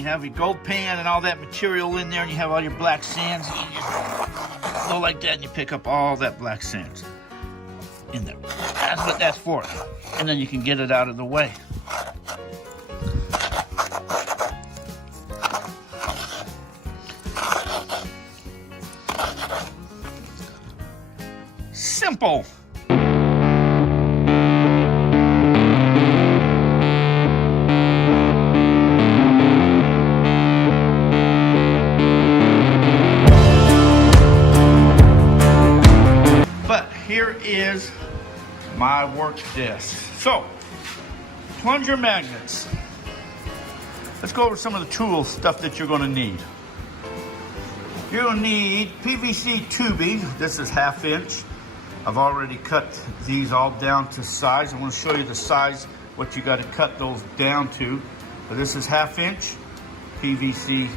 you have your gold pan and all that material in there, and you have all your black sands, and you just go like that, and you pick up all that black sands in there. That's what that's for. And then you can get it out of the way. Simple. But here is my work desk. So, plunger magnets. Let's go over some of the tool stuff that you're going to need. You're going to need PVC tubing. This is 1/2 inch. I've already cut these all down to size. I'm going to show you the size, what you got to cut those down to. But this is 1/2 inch PVC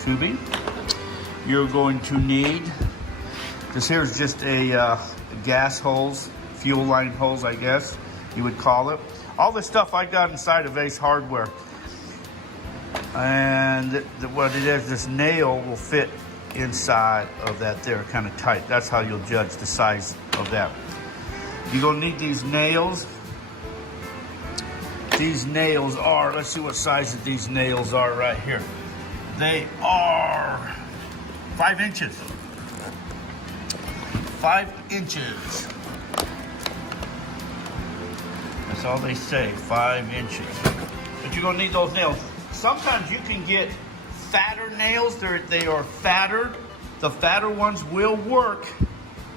tubing. You're going to need, this here is just a gas hose, fuel line hose, I guess you would call it. All the stuff I got inside of Ace Hardware. And what it is, this nail will fit inside of that there, kind of tight. That's how you'll judge the size of that. You're gonna need these nails. These nails are, let's see what size of these nails are right here. They are 5 inches. 5 inches. That's all they say, 5 inches. But you're gonna need those nails. Sometimes you can get fatter nails. They are fatter. The fatter ones will work,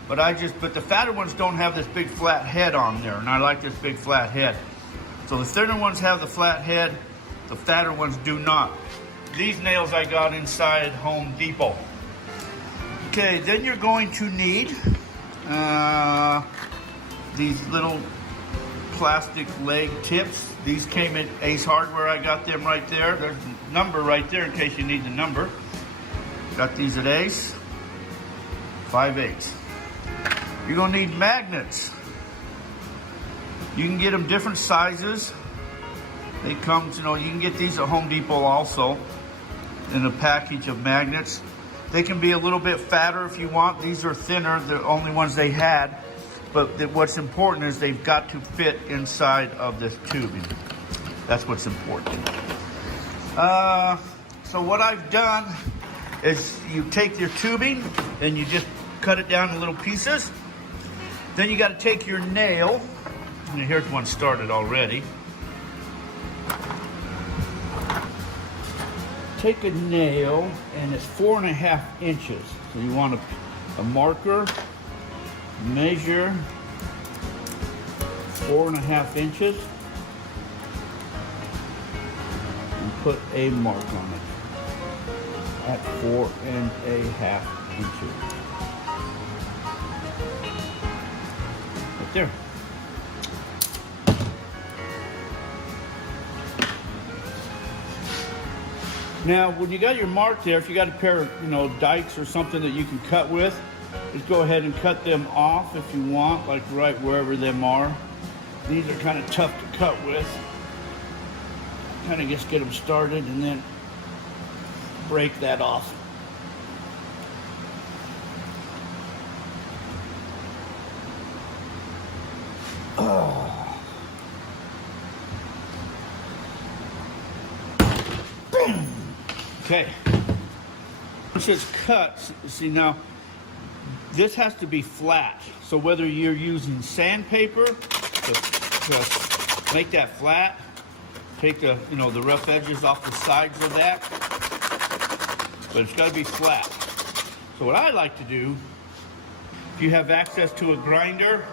but the fatter ones don't have this big flat head on there, and I like this big flat head. So the thinner ones have the flat head, the fatter ones do not. These nails I got inside Home Depot. Okay, then you're going to need these little plastic leg tips. These came at Ace Hardware. I got them right there. There's a number right there in case you need the number. Got these at Ace. 5/8. You're gonna need magnets. You can get them different sizes. They come, you can get these at Home Depot also in a package of magnets. They can be a little bit fatter if you want. These are thinner, the only ones they had. But what's important is they've got to fit inside of this tubing. That's what's important. So what I've done is you take your tubing and you just cut it down in little pieces. Then you got to take your nail. And here's one started already. Take a nail, and it's 4.5 inches. So you want a marker. Measure 4.5 inches and put a mark on it at 4.5 inches. Right there. Now, when you got your mark there, if you got a pair of, dikes or something that you can cut with, just go ahead and cut them off if you want, like right wherever them are. These are kind of tough to cut with. Kind of just get them started and then break that off. Oh. Okay. Once it's cut, see now, this has to be flat. So whether you're using sandpaper to make that flat, take the rough edges off the sides of that, but it's got to be flat. So what I like to do, if you have access to a grinder,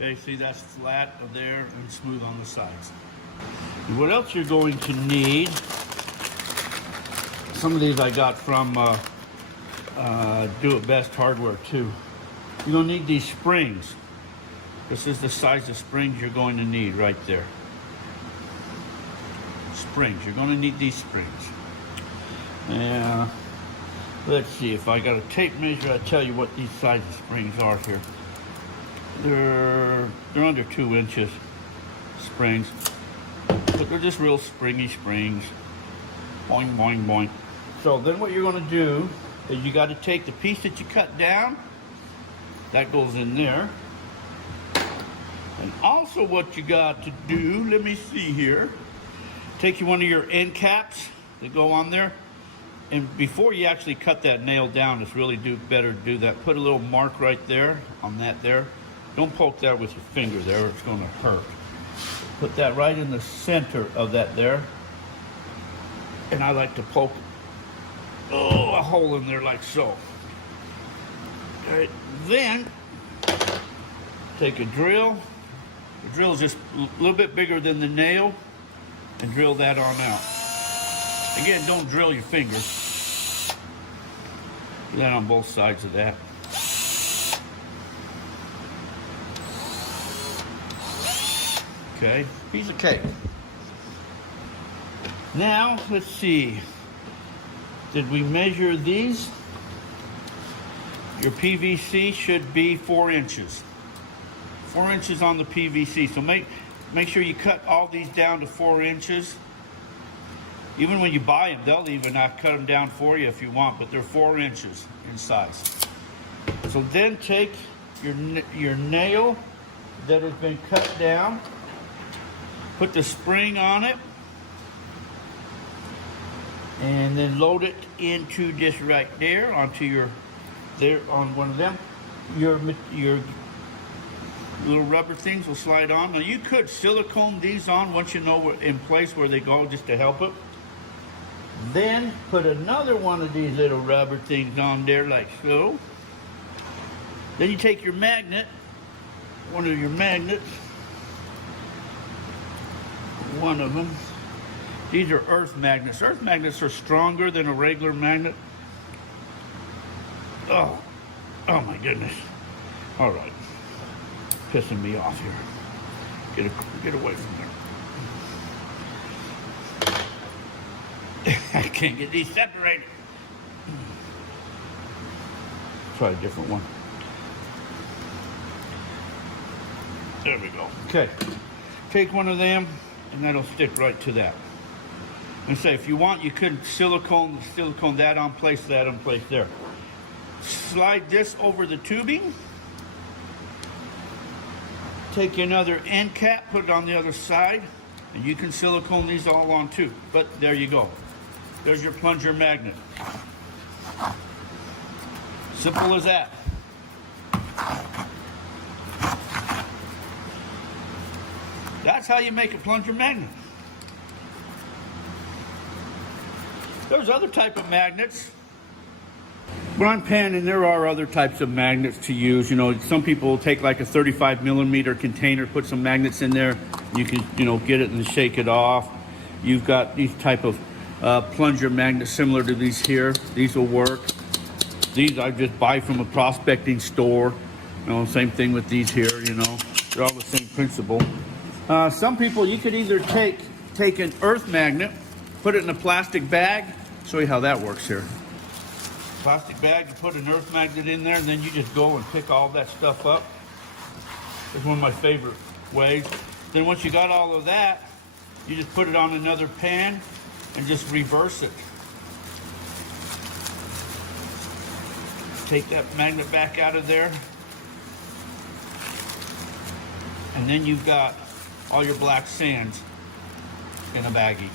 okay, see that's flat there and smooth on the sides. And what else you're going to need, some of these I got from Do It Best Hardware too. You're gonna need these springs. This is the size of springs you're going to need right there. Springs, you're going to need these springs. And let's see, if I got a tape measure, I'll tell you what these size of springs are here. They're under 2 inches springs, but they're just real springy springs. Boing, boing, boing. So then what you're going to do is you got to take the piece that you cut down, that goes in there. And also what you got to do, let me see here, take you one of your end caps that go on there, and before you actually cut that nail down, it's really better to do that. Put a little mark right there on that there. Don't poke that with your finger there, it's going to hurt. Put that right in the center of that there. And I like to poke a hole in there like so. Okay, then take a drill. The drill is just a little bit bigger than the nail, and drill that on out. Again, don't drill your finger. Do that on both sides of that. Okay, piece of cake. Now, let's see. Did we measure these? Your PVC should be 4 inches. 4 inches on the PVC. So make sure you cut all these down to 4 inches. Even when you buy them, they'll even cut them down for you if you want, but they're 4 inches in size. So then take your nail that has been cut down, put the spring on it, and then load it into this right there, onto on one of them. Your little rubber things will slide on. Now you could silicone these on once you know in place where they go, just to help it. Then put another one of these little rubber things on there like so. Then you take your magnet, one of your magnets, one of them. These are earth magnets. Earth magnets are stronger than a regular magnet. Oh my goodness. All right. Pissing me off here. Get away from there. I can't get these separated. Try a different one. There we go. Okay. Take one of them, and that'll stick right to that. And say, if you want, you could silicone that on, place that in place there. Slide this over the tubing. Take another end cap, put it on the other side, and you can silicone these all on too. But there you go. There's your plunger magnet. Simple as that. That's how you make a plunger magnet. There's other type of magnets. But I'm panning, there are other types of magnets to use. You know, some people will take like a 35mm container, put some magnets in there. You can, get it and shake it off. You've got these type of plunger magnets similar to these here. These will work. These I just buy from a prospecting store. Same thing with these here, They're all the same principle. Some people, you could either take an earth magnet, put it in a plastic bag. Show you how that works here. Plastic bag, you put an earth magnet in there, and then you just go and pick all that stuff up. It's one of my favorite ways. Then once you got all of that, you just put it on another pan and just reverse it. Take that magnet back out of there. And then you've got all your black sands in a baggie.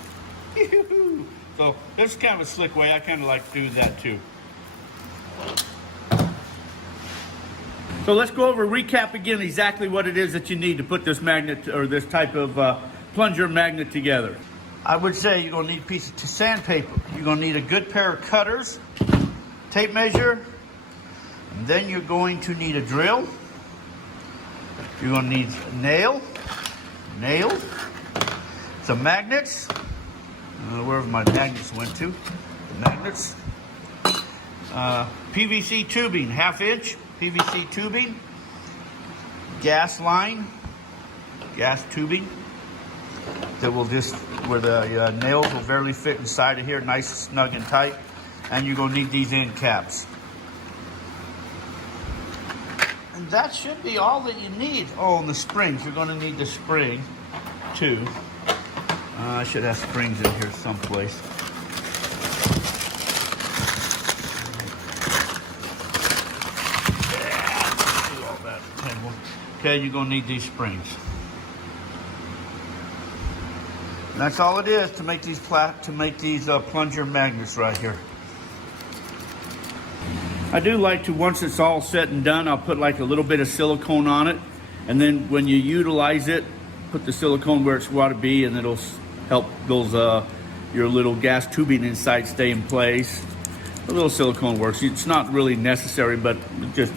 So this is kind of a slick way. I kind of like to do that too. So let's go over, recap again exactly what it is that you need to put this magnet or this type of plunger magnet together. I would say you're going to need a piece of sandpaper. You're going to need a good pair of cutters, tape measure, and then you're going to need a drill. You're going to need a nail, some magnets. Wherever my magnets went to, the magnets. PVC tubing, 1/2 inch PVC tubing. gas line, gas tubing that will just, where the nails will barely fit inside of here, nice, snug, and tight. And you're gonna need these end caps. And that should be all that you need. Oh, and the springs, you're gonna need the spring too. I should have springs in here someplace. Okay, you're gonna need these springs. And that's all it is to make these plunger magnets right here. I do like to, once it's all said and done, I'll put like a little bit of silicone on it, and then when you utilize it, put the silicone where it's ought to be, and it'll help those your little gas tubing inside stay in place. A little silicone works. It's not really necessary, but it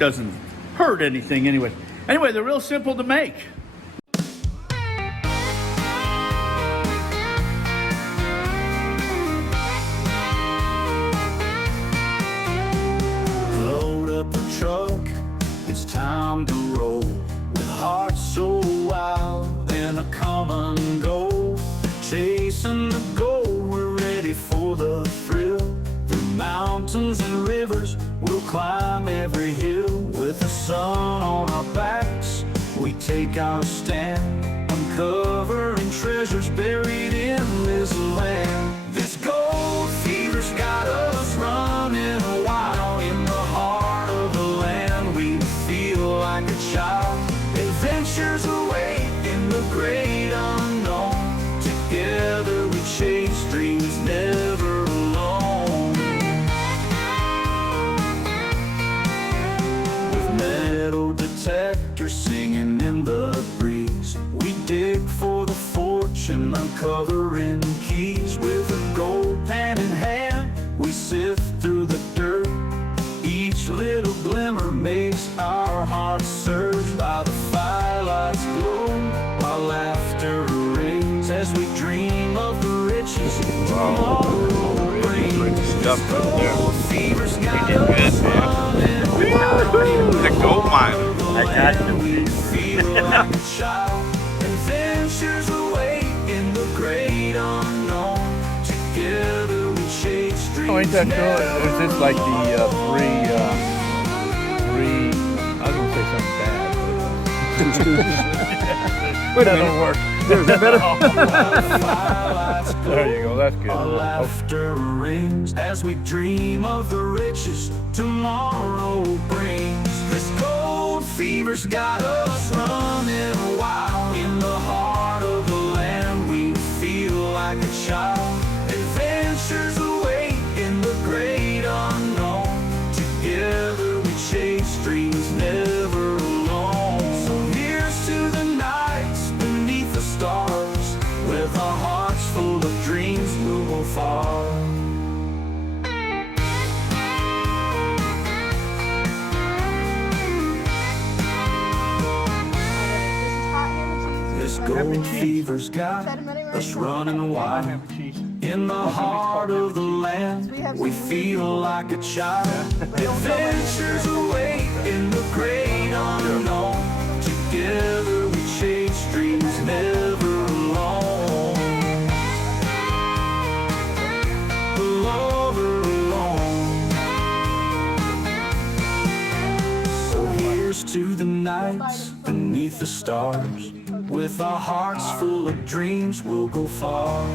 doesn't hurt anything anyway. Anyway, they're real simple to make. Load up the truck, it's time to roll. With hearts so wild and a come and go, chasing the goal, we're ready for the thrill. Through mountains and rivers, we'll climb every hill. With the sun on our backs, we take our stand, uncovering treasures buried in this land. This gold fever's got us running wild. In the heart of the land, we feel like a child. Adventures await in the great unknown. Together we chase dreams never alone. With metal detectors singing in the breeze, we dig for the fortune, uncovering keys. With a gold pan in hand, we sift through the dirt. Each little glimmer makes our hearts surge. By the firelight's glow, while laughter rings, as we dream of the riches tomorrow brings. Stuff right there. Gold fever's got You did us good, man. running wild. The gold mine. I got you. We feel like a child. Adventures await in the great unknown. Together we chase dreams. Oh, ain't that cool? Is this like the three, I was gonna say something bad, but Wait a minute. work. Is that better? There you go, that's good. Our laughter rings as we dream of the riches tomorrow brings. This gold fever's got us running wild. In the heart of the land, we feel like a child. Adventures await in the great unknown. Together we chase dreams never alone. So here's to the nights beneath the stars. With our hearts full of dreams, we'll go far. This gold fever's got us running wild. In the heart of the land, we feel like a child. Adventures await in the great unknown. Together we chase dreams never alone. Alone. So here's to the nights beneath the stars. With our hearts full of dreams, we'll go far.